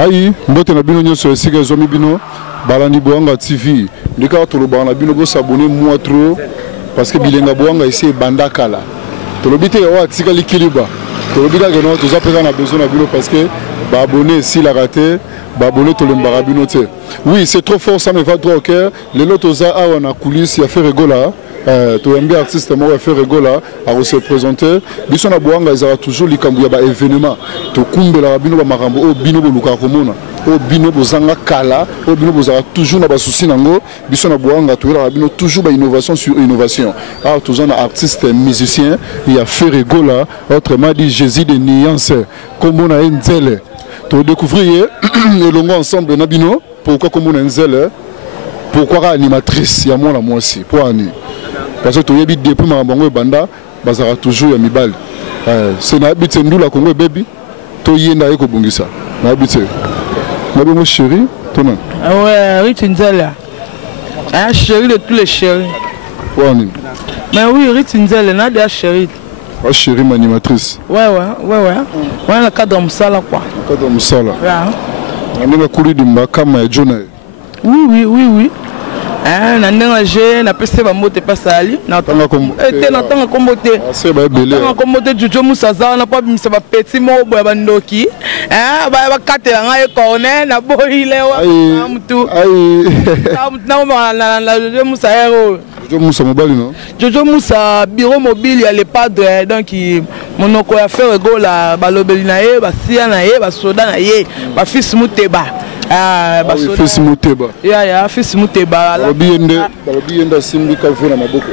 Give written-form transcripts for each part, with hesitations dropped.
Aïe, mbote na bino nyonso esika zomi bino balandi Boanga TV. Ndika toloba na bino bo s'abonner moi trop parce que bilenga Boanga ici banda kala. Tolobite ya tika likiliba. Tolobika que non tous après on a besoin na bino parce que ba abonner si la raté, ba abonner tolembara bino te. Oui, c'est trop fort, ça me va droit au cœur. Les lotos a on a coulisses, il a fait rigola. Tout un bien artiste moi fait rigola à se présenter. Biso na Boanga ils aura toujours likambu ya ba événement. To kumbela bino ba marambo o bino boluka komona. O bino bozanga kala, o bino bozara toujours na ba souci nango. Biso na Boanga toura bino toujours ba innovation sur innovation. Alors tous un artiste musicien, il a fait rigola, autrement dit Jésus de nuances. Comme on a un zèle. To découvrir le longo ensemble na bino. Pourquoi comme on a un zèle? Pourquoi animatrice? Il y a moi la moi aussi. Pour Annie. Parce que tu as dit depuis ma bango banda, bazara toujours ya mibali. C'est na habite ndula Congo baby. To yenda eko bungisa. Na habite. Na bongo chéri, ton nom. Ouais, Rich Nzela. Un chéri de tous les chéris. Ouais. Mais oui, Rich Nzela, na des chéris. Ah chéri animatrice. Ouais. Ouais, le cadre Msala quoi. Le cadre Msala. Ouais. On est couru de Mbakama et Jonah. Oui. Nandanga je na pese ba mote pasa ali na tanga kombote c'est ba belé na kombote Jojo Musaza na pa bimisa ba petit mo boya bandoki ba katela nga e corner na boile wa mtu na Jojo Musa hero Jojo Musa mobile non Jojo Musa bureau mobile ya le padre donc monoko ya faire gola ba lobeli na ye ba sia na ye ba soda na ye ba fils muteba fils Muteba. Fils Muteba. Balobienda simbi kavuna maboko.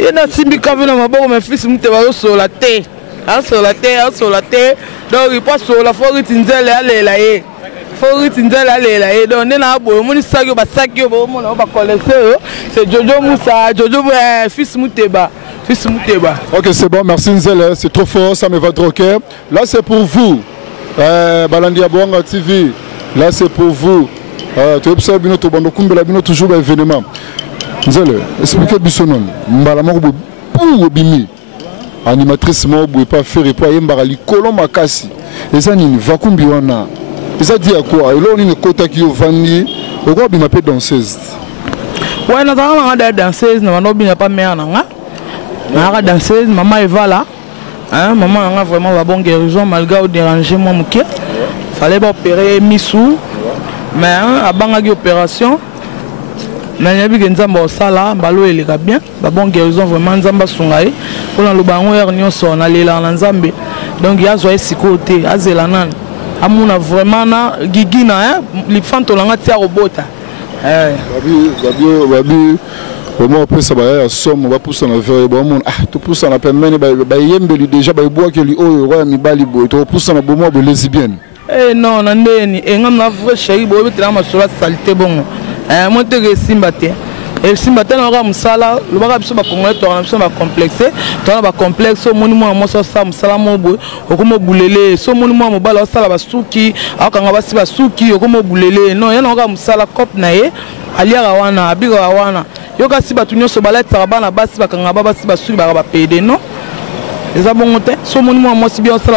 Yenda simbi kavuna maboko mais fils Muteba sur la terre. Sur la terre. Donc il passe sur la forêt Tinzele alela ye. Forêt Tinzele alela ye. Donc nena boyo moni sakyo ba sakyo bo mona ba collecteur. C'est Jojo Musa, fils Muteba. Fils Muteba. OK, c'est bon, merci Nzele, c'est trop fort, ça me va trop au cœur. Là c'est pour vous. Balandia Boanga TV. Là c'est pour vous. Tu observes bien tout bando kumbela bino toujours ba événement. Nzele, expliquez bisonon. Mbala moko pour bimi. Animatrice mo boue pas faire pas yembara likolo makasi. Eza nini vakumbi wana. Eza dit à quoi? Et là on est kota ki ovandi, o ko bima pe danseuse. Ouais, na tanga danseuse na bano bina pas mère nanga. Na danseuse maman Eva là. Maman a vraiment la bonne guérison malgré au déranger moi muké. Fallait pas opérer Missou, mais à bangagi opération, mais il y a Nzamba au sala, balo il est bien, la bonne guérison vraiment Nzamba sungaye, pour le bango ernion son aller là en Nzambe, donc il y a zoé côté, azelanan, amuna vraiment na gigina, les fantolanga tia robota. Babi, comment après ça va somme, on va pousser en verre, bon tout pousse en appel mène, yembeli déjà, bois que lui oh roi mi balibo, tout pousse en bon mois de lesbienne. Eh non, nandeni, engam na vrai chéri, bobe tena masura salité bon. Moi te resimbate. Et simbate na ra musala, le baka biso ba congolais to na biso ba complexé, to na ba complexe moni mo mo so sa musala mo bo, okomo bulele, so moni mo mo bala sala ba suki, akanga ba si ba suki, okomo bulele. Non, ya na ra musala cop na ye, aliara wana, abiga wana. Yoka si ba tunyo so bala tsara bana basi ba kanga ba si ba suki ba pede non. Les abonnés, ce monument moi si bien ça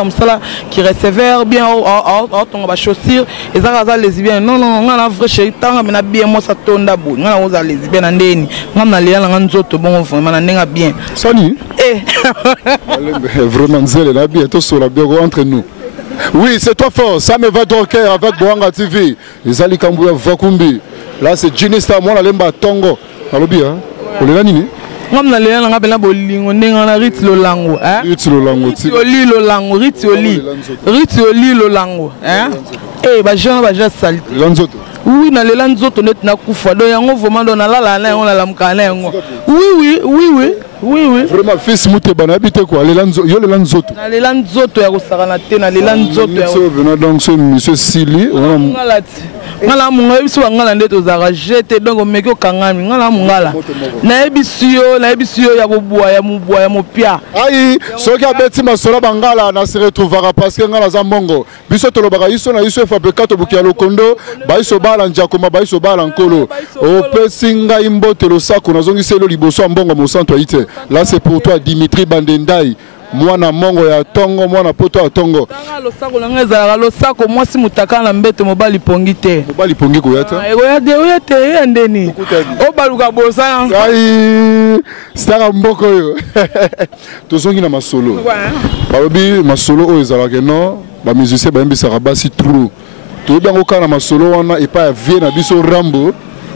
qui recevait bien on va chaussure et ça les lesbiennes non on a vrai chéri tant mais na bien moi ça tonda bo on a aux lesbiennes andeni on a les gens nzoto bon vraiment na bien Sani vraiment Nzele na bien tout sur la bien entre nous. Oui, c'est toi fort, ça me va dans le cœur avec Boanga TV. Les Ali Kambouya Vakumbi. Là c'est Jinista moi la lemba Tongo. Na lobi hein. On est là nini? Ngam na le nga bela bolingo ndenga na rit lo lango rit lo lango ba jean ba ja sali lanzoto oui na le lanzoto net na kufa do yango vraiment do na lala na yango na lamkana yango oui vraiment fils Muteba na habite quoi le lanzoto na le lanzoto ya kosaka na te na le lanzoto ya donc ce monsieur Sili ngala munga biso ngala ndeto za jete donc meki okangami ngala mungala na ebisiyo ya bobwa ya mubwa ya mopia ai soki abeti masolo bangala na se retrouvera parce que ngala za mbongo biso tolobaka iso na iso fabrica to bukia lokondo ba iso bala njakoma ba iso bala nkolo o pesinga imbote lo sako na zongi selo liboso mbongo mo centre ite là c'est pour toi Dimitri Bandendai mwana mongo ya tongo mwana poto ya tongo tanga losako nanga ezalaka losako mwasi mutaka na mbete mobali pongi te mobali pongi koyata oya te ya ndeni obaluka bosa ai stara mboko yo tozongi na masolo balobi masolo oyo ezalaka non bamusicien bayembisaka basi trou toyebi yango kaka na masolo wana epai ya vie na biso Rambo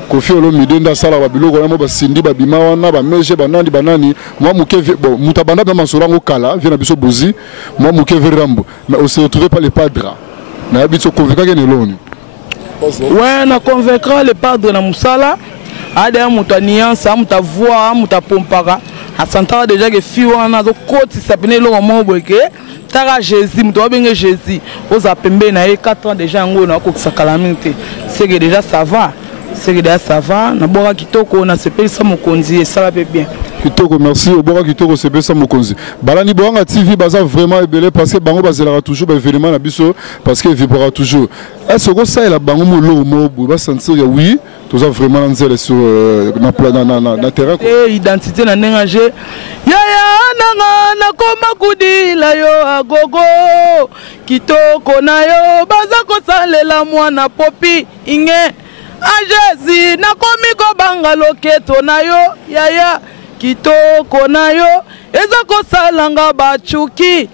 Kofi Olomide nda sala babiloko wana basindi babima wana bameje banani moi muke bon mutabanda ba masolo ngo kala vie na biso bozi moi muke Rambo mais on se retrouvait pas les padres na biso convaincre que neloni ouais na convaincre les padres na musala ada muta nuance muta voix muta pompaka a sentara déjà que fi wana zo koti sapene lo mo boke tara Jésus muta benge Jésus aux apembe na 4 ans déjà ngo na ko sakalamite c'est que déjà ça va. C'est que ça va, na boka kitoko na sepelisa mokonzi et ça va bien. Kitoko merci au boka kitoko sepelisa mokonzi. Balani Boanga TV baza vraiment ebelé parce que bango bazela toujours ba événement na biso parce que vivra toujours. Est-ce que ça la bango mo lo mo ba sentir oui, tout ça vraiment nzela sur na terrain quoi. Identité na nengage. Ya nanga na koma kudila yo agogo. Kitoko na yo baza ko salela mwana popi inge. Ajezi na komi ko banga loketo na yo yaya kitoko na yo eza ko salanga ba chuki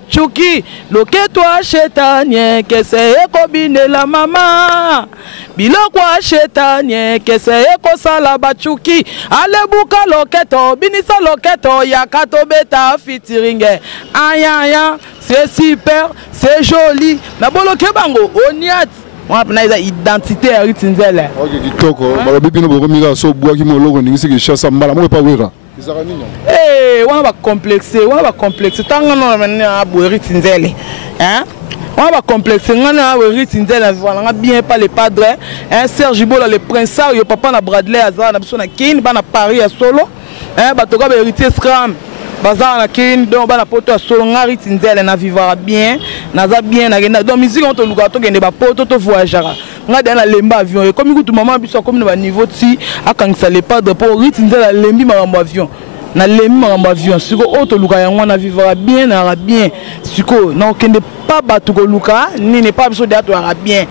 loketo a shetanie kese eko binela mama biloko a shetanie kese eko sala ba chuki alebuka loketo binisa loketo ya kato beta fitiringe aya c'est super c'est joli na boloke bango oniat on a identité à Ritinzele. Ok, kitoko. Balobi bino bokomika so boaki moloko ningisi ke chassa mbala mo pa wera. Izaka nini? On va complexer, tanga no na bo Ritinzele. Hein? On va complexer ngana bo Ritinzele voilà bien pas les padres. Hein Serge Bola le prince yo papa na Bradley azana na biso na Kin ba na Paris à solo. Hein batoka ba héritier scram. Bazar na Kin donc ba na poto solo ngari Tinzele na vivra bien naza bien na donc musique on to luka to gende ba poto to voyagera nga dans la lemba avion et comme tout maman biso comme na niveau ti akangisa les pas de pour Tinzele lembi marambo avion na lembi marambo avion siko o to luka yango na vivra bien na bien siko non kende pas batu ko luka ni ne pas biso de to bien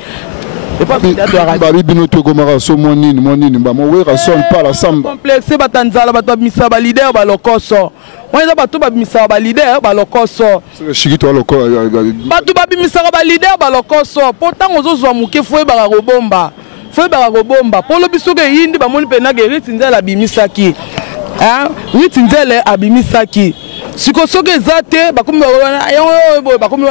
babi bino to komara so monini ba mo wera son pas la samba complexe batanzala bato misa ba leader ba lokoso on eza bato ba misa ba leader ba lokoso shikito loko bato ba misa ba leader ba lokoso pourtant ozozwa muke foi ba robomba pour le biso ke yindi ba moni pena ke Ritinzele abimisaki hein Ritinzele abimisaki siko soke zate bakomi bakomi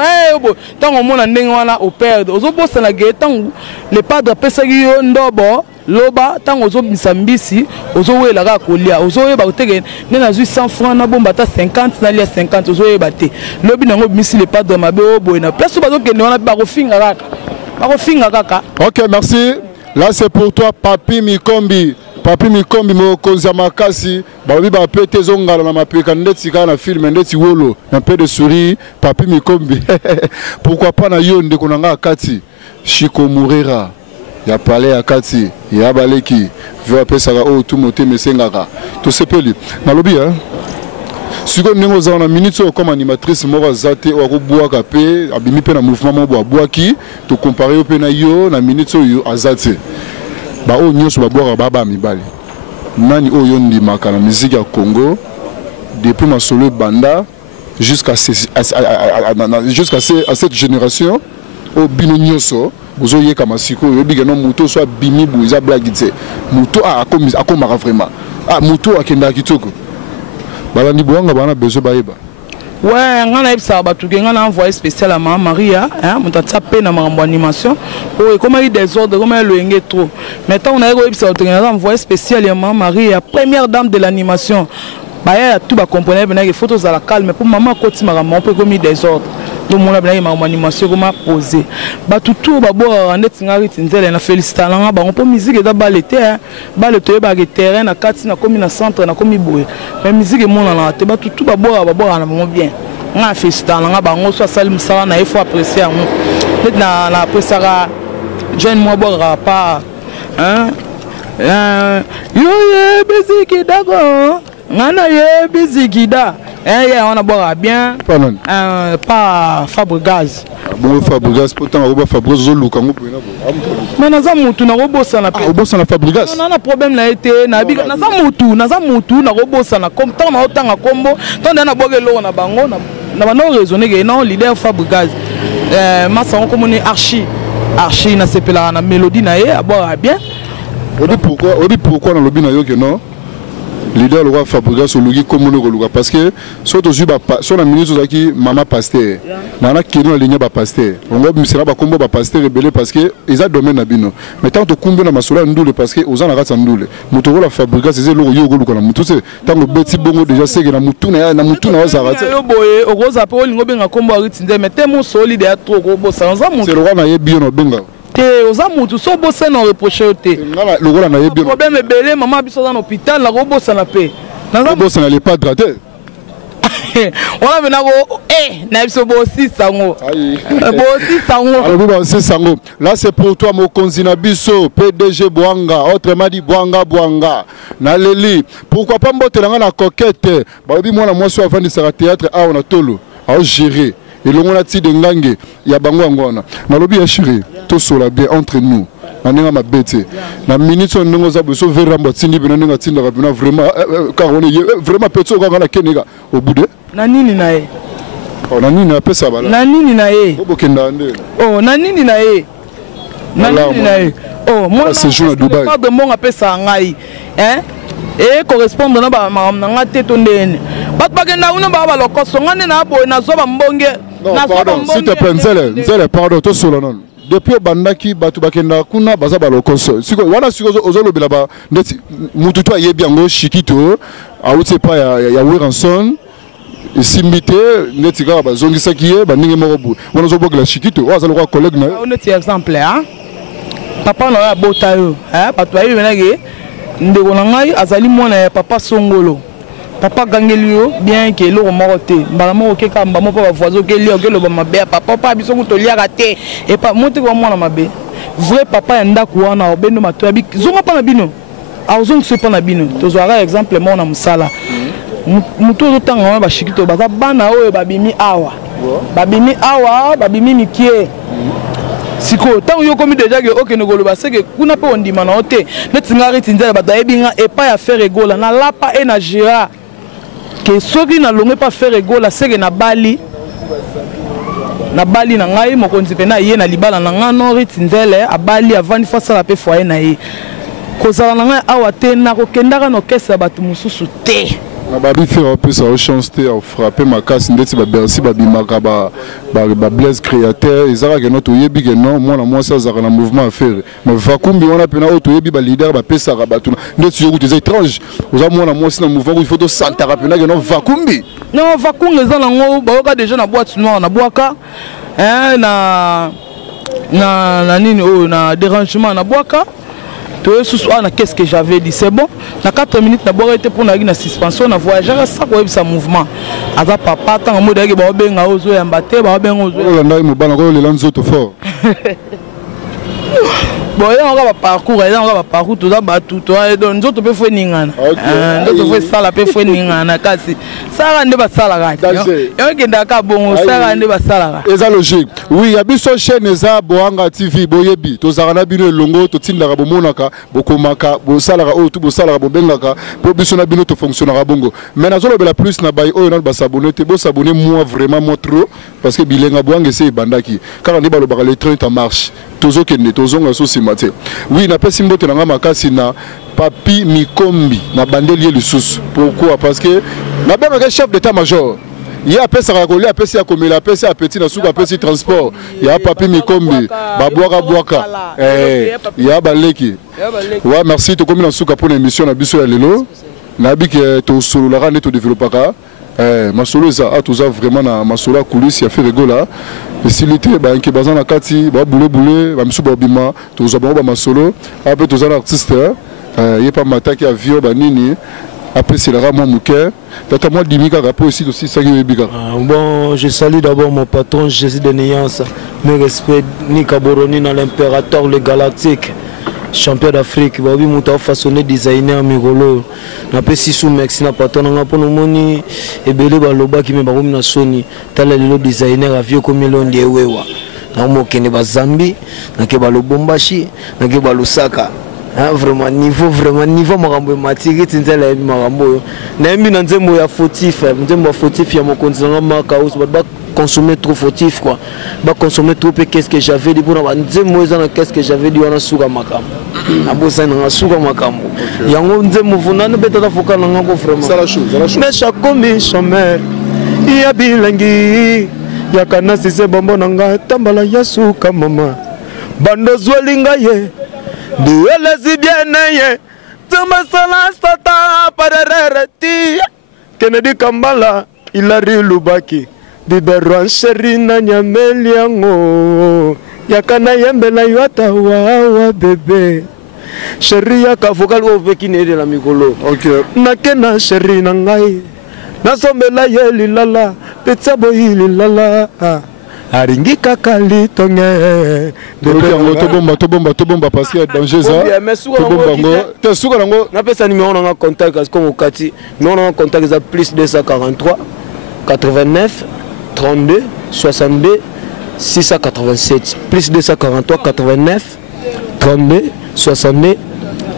tango mona ndenge wana au perdre ozobosa na ge tango le padre pesaki yo ndobo loba tango ozobisa mbisi ozowela ka kolia ozoyeba koteke ne na 100 francs na bomba ta 50 na lia 50 ozoyeba te lobi nango bimisi le padre mabe oboye na place bazokende wana bakofinga kaka. OK, merci. Là c'est pour toi Papi Mikombi mokonzi makasi balobi ba pete zongala na mapeka ndeti kana na film ndeti wolo un peu de souris Papi Mikombi pourquoi pas na yo ndeko nanga kati Chico Mourera ya pale ya kati ya baleki veut apesaka o tout moté mesengaka to sepeli nalobi hein siko ndingo za na minute comme animatrice moko zate o ko boaka pe abimi pe na mouvement mo boaki to comparer pe na yo na minute yo azate ba o nyonso ba boaka baba mibali nani o yo ndimaka na musique ya Congo depuis ma solo banda jusqu'à cette génération au bino nyonso bozo yeka masiko yo bigeno muto so bimi buza blagite muto akomaka vraiment muto akenda kitoko balandi Boanga bana besoin baeba. Ouais, on a envoyé spécial à Maman Maria, hein, on a tapé dans ma animation. Oh, comment il désordre, comment il le trop. Maintenant, on a envoyé spécial à Maman Maria, première dame de l'animation. Bah, tout va comprendre, les photos à la calme, mais pour maman, quand il m'a peu comme il désordre. Donc, on a bien ma animation comment poser. Bah, tout d'abord, on est tingari Tinzele, na félicité, on peut musique et d'abord l'été, bah le terrain, na quartier, na comme na centre, na comme boue. Mais musique et mon là, te bah tout d'abord, on a bien. On a félicité, on a bah on soit salut ça, on a il faut apprécier. Peut-être na apprécier jeune moi boire pas, hein. Yo ye musique d'accord, on a ye musique da. on a boire bien. Pas Fabregas. Bon Fabregas, pourtant on va Fabregas Lukango. Mais naza mutu na robosa na pe. Robosa na Fabregas. Non na problème na été na biga naza mutu na robosa na comme tant na otanga kombo, tant na bogelo na bango na bano raisonner que non leader Fabregas. Massa on comme archi na sepela na mélodie na ye a boire bien. On dit pourquoi dans le lobby na yo que non. Leader le roi Fabregas au logi comme on parce que surtout sur la minute qui maman pasteur nana keno la ligne ba pasteur on va misera ba kombo ba pasteur rebelle parce que ils a domaine na bino mais tant to kumbe na masola ndule parce que aux en arata ndule mutoro la Fabregas c'est le yo go na mutu c'est tant que beti bongo déjà c'est que na mutu na ozarata yo boye okoza pe olingo benga kombo aritinde mais tellement solide ya trop go bossa c'est le roi na ye bien no benga oza mutu so bossa na reprocher te le roi na ye bien problème belé maman biso dans l'hôpital la robossa na pe na bossa na les pas gratter on a venu na biso bossi sango alors c'est sango là c'est pour toi Mokonzi na biso PDG Bwanga autrement dit Bwanga na leli pourquoi pas mbotelanga na coquette ba bi mwana mwasi avant de faire théâtre a on a tolo a gérer et l'on a tiré de ngangue ya bango ngona na lobi ya chéri tout sola bien entre nous na ma bête na minute on ngo za boso veramba tindi bina nga tinda rapina vraiment car on est vraiment petit on na kenega au bout de na nini na ye na nini na pesa bala na nini na ye bokenda nde na nini na ye moi c'est jour à Dubaï pas de mon pesa ngai et correspondre na ba na ngate to ndene bat bagenda una ba lokoso ngane na boy na zo ba mbonge na pardon s'il te plaît nzele pardon to solo non depuis bandaki batu bakenda kuna baza ba lokoso siko wana siko ozolobela ba ndeti mutu to ayebi yango shikito auti pa ya Weranson simbité ndeti ka bazongisa kiye baninge moko bu wana zo bokela shikito waza lokwa collègue na on est exemple papa na ya botayo batu ayebi menage ndeko na ngai azali mwana ya papa Songolo papa gangelio bien que le moroté mbala moko ke kamba mo pa voisin ke lio ke lo ba mabe papa biso ko to liaka te et pas monter ko mwana mabe vrai papa ya ndako wana obendo matoya bi zonga pa na bino azong se pa na bino to zo exemple mona musala muto zo tanga ba shikito baza bana oyo babimi awa babimi mikie siko tant yo komi déjà que okene goloba c'est que kuna pe ondima na ote netingari tinzela bataye binga et pas ya faire egola na lapa et na gera que soki na longe pas faire egola c'est que na bali na ngai mokonzi pe na ye na libala na ngano ritinzele abali avandi face la pe foyer na ye kozala na ngai awa te na kokendaka no kesa batu mususu te na babi faire un peu ça chance te à frapper ma casse ndeti ba bercy ba bimaka ba blaise créateur ezaka que notre yebi que non moi ça za na mouvement à faire mais vakumbi on a pena auto yebi ba leader ba pesa ka batu ndeti yo des étranges oza moi si na mouvement il faut to santa rapena que non vakumbi za na ngo ba déjà na boîte noire na boaka na nini na dérangement na boaka. Qu'est-ce que j'avais dit? C'est bon. Dans 4 minutes, d'abord, été pour une suspension, on a voyagé à ça, ça mouvement. Avec papa, tant que moi, je vais aux eaux et embatté, je vais aux eaux. Bon, on va parcours, tout ça, tout ça, nous autres peut faire n'ingana. Nous autres ça la peut faire n'ingana kasi. Ça rende pas ça la rate. Yo qui ndaka bon, ça rende pas ça la rate. Eza logique. Oui, ya biso chaîne eza Bwanga TV boyebi. To zarana bino longo to tindaka bomonaka, bokomaka, bo salaka o tout bo salaka bo bengaka, po biso na bino to fonctionnera bongo. Mais na zolo bela plus na bay o na ba s'abonner, te bo s'abonner moi vraiment moi trop parce que bilenga Bwanga c'est bandaki. Car on dit ba le le train en marche. Tozo kende tozo ngaso simate. Oui, na pesi mbote na makasi na Papi Mikombi na bandelier le sous. Pourquoi? Parce que na ben un chef d'état-major. Il y a appelé ça racolé, appelé ça comme il appelle ça petit na souka petit transport. Il y a Papi Mikombi, Babouaka. Il y a Baleki. Ouais, merci to comme na souka pour l'émission na biso ya lelo. Na bi que to solo la rane to développer ka. Ma solo ça a tout ça vraiment na ma solo coulisses ya fait rigola. Facilité ba nke bazana kati ba boule ba msuba bima to za ba ma solo après to za artiste il pas mataki avion ba nini après c'est le ramo mouké tata moi dimika rapport aussi ça qui bika. Bon, je salue d'abord mon patron Jésus de Néance, mes respects Nika Boroni dans l'impérateur le galactique. champion d'Afrique babi muta façonné designer mikolo na pesi sous Mex na patona nga pono moni ebele baloba ki me bakomi na soni tala lelo designer avio komi londi ewewa na mokene ba Zambie na ke ba Lubumbashi na ke ba Lusaka. Vraiment niveau makambo matiri tinzela makambo na mbi na nzembo ya fautif ya mokonzi nga makaus ba consommer trop fautif quoi ba consommer trop qu'est-ce que j'avais dit pour na nzembo ezana qu'est-ce que j'avais dit wana suka makambo na bosa na suka makambo yango nzembo vunana betata foka na ngako vraiment ça la chose mais chaque comme chamber ya bilangi ya kana sise bombo nanga tambala ya suka mama bando zwalinga ye Dieu bien naye tuma sala sata pararati Kennedy Kambala Hilary Lubaki biberon sherina nyameliango yakana yembela yata wa bebe sheria ka vocal oveki ne de la mikolo okay nakena sherina ngai nasombela ye lilala petsabo lilala aringi kakali tonge tobomba parce que danger ça tobomba te suka nango na pesa numéro na contact parce que okati numéro na contact za plus 243 89 32 62 687 plus 243 89 32 62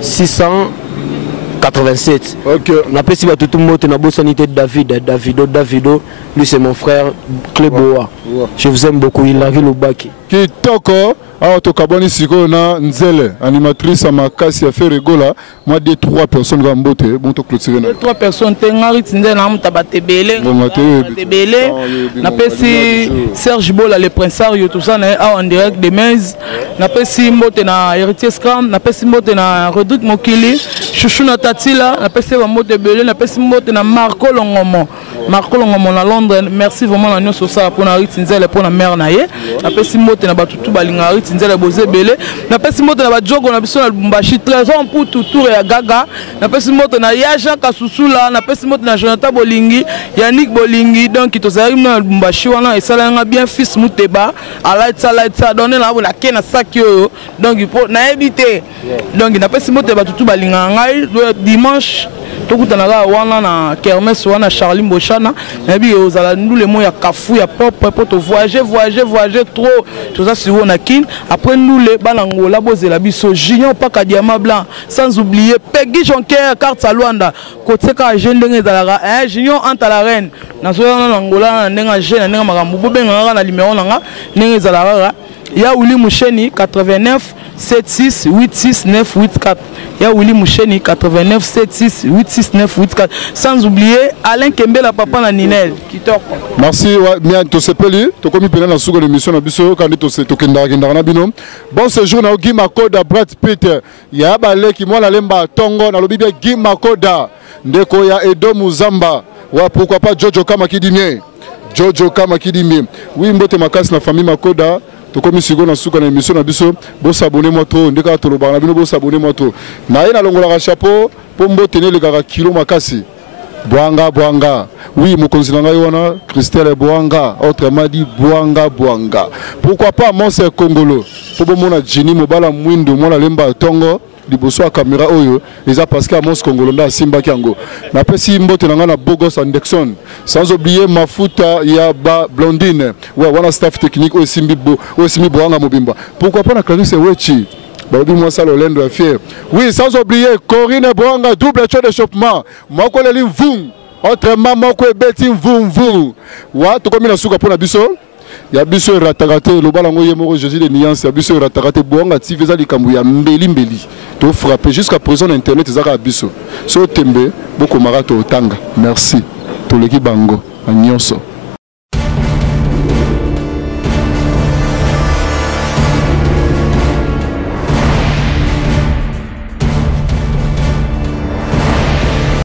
687. Ok. Na pesi ba tout moto na bosanité Davido, lui c'est mon frère Cléboa. Ouais. Je vous aime beaucoup, Hilary Lubaki. Kitoko, alors to kaboni siko na Nzele, animatrice à Makasi a fait rigola, moi des 3 personnes gambote, bon to clôturer na. 3 personnes tengari Nzele na mutabate belé. Belé. Na pesi Serge Bola le prinsario tout ça na en direct de Metz. Na pesi mbote na Héritier Scram, na pesi mbote na Rodrigue Mokili, Chouchou na Tatila, na pesi mbote belé, na pesi mbote na Marco Longomo. Marco Longomo na Londres, merci vraiment na nyonso ça pour na Nzele pour na mère na ye. Na pesi mbote na batutu balinga Nzele boze belé. Na pesi mbote na ba jogo na biso na Lubumbashi trésor pour tout tour ya Gaga. Na pesi mbote na Yaja Kasusula, na pesi mbote na Jonathan Bolingi, Yannick Bolingi donc tozali na Lubumbashi wana esala nga bien fils Muteba, alaitsa donner na bo la kena saki oyo. Donc pour na éviter. Donc na pesi mbote batutu balinga ngai dimanche tokutana wana na kermesse wana Charlie Mbochana nabi ozala ndule mo ya kafu ya pop pour te voyager trop tout ça sur na kin après ndule banangola bozela biso Junior Paka Diamant Blanc sans oublier Peggy Jonker carte à Luanda côté ka jeune ndenge zalaka Junior entre la reine na so na Angola ndenge jeune ndenge makambo bobenga na numéro nanga ndenge zalaka ya Willy Moucheni 89 76 86 984 ya Willy Moucheni 89 76 86 984 sans oublier Alain Kembela papa na Ninel kitoko. Merci bien to sepeli to komi pena na suko l'émission na biso quand to kendara na bino bon séjour na Guy Makoda Brad Pitt ya bale ki mwana lemba tongo na lobibia Guy Makoda ndeko ya Edo Muzamba wa pourquoi pas Jojo Kama Kidimie oui mbote makasi na famille Makoda to komi sigo na suka na émission na biso bo s'abonner moi to ndeka to loba na bino bo s'abonner moi to na ye na longola ka chapeau po mbote ne le kaka kilo makasi Bwanga oui mokonzi na ngai wana Christelle Bwanga autrement dit Bwanga pourquoi pas Mose Kongolo po bo mona Jini mobala mwindo mona lemba tongo liboso ya caméra oyo eza parce que Mose Kongolo nda simba kiango na pesi mbote na ngana Bogos Anderson sans oublier mafuta ya ba blondine ouais wana staff technique au simbi Bwanga mobimba pourquoi pas na Clarisse Wechi Babi moi ça l'Olendo est fier oui sans oublier Corinne Bwanga double choix de chopement moko leli vum autrement moko ebeti vum wa to komi na suka pona biso ya biso ratakate lo balango yemo Jésus de nuance ya biso ratakate Bwanga TV za likambu ya mbeli to frapper jusqu'à présent internet ezaka biso so tembe boko marato otanga merci to leki bango nyonso.